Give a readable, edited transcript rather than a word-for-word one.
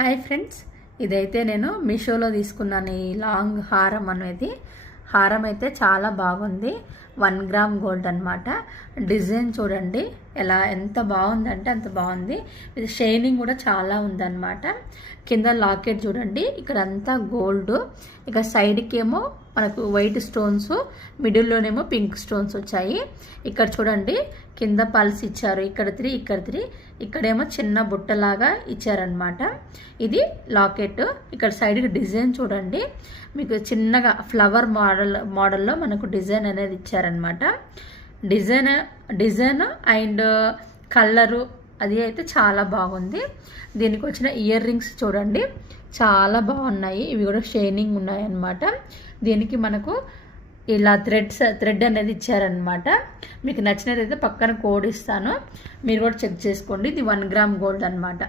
Hi friends, ఇదైతే నేను మీషోలో తీసుకున్నాను. ఈ లాంగ్ హారం అనేది హారం అయితే చాలా బాగుంది. 1 గ్రామ్ గోల్డ్ అనమాట. డిజైన్ చూడండి ఎంత బాగుందంటే అంత బాగుంది. ఇది షైనింగ్ కూడా చాలా ఉందన్నమాట. కింద లాకెట్ చూడండి, ఇక్కడ అంతా గోల్డ్, ఇక సైడ్కి ఏమో మనకు వైట్ స్టోన్స్, మిడిల్లోనేమో పింక్ స్టోన్స్ వచ్చాయి. ఇక్కడ చూడండి కింద పల్స్ ఇచ్చారు, ఇక్కడ 3 ఇక్కడ 3, ఇక్కడేమో చిన్న బుట్టలాగా ఇచ్చారనమాట. ఇది లాకెట్. ఇక్కడ సైడ్కి డిజైన్ చూడండి, మీకు చిన్నగా ఫ్లవర్ మోడల్లో మనకు డిజైన్ అనేది ఇచ్చారనమాట. డిజైన్ అండ్ కలరు అది అయితే చాలా బాగుంది. దీనికి వచ్చిన ఇయర్ రింగ్స్ చూడండి చాలా బాగున్నాయి. ఇవి కూడా షైనింగ్ ఉన్నాయి అన్నమాట. దీనికి మనకు ఇలా థ్రెడ్ అనేది ఇచ్చారనమాట. మీకు నచ్చినట్లయితే పక్కన కోడ్ ఇస్తాను, మీరు కూడా చెక్ చేసుకోండి. ఇది 1 గ్రామ్ గోల్డ్ అనమాట.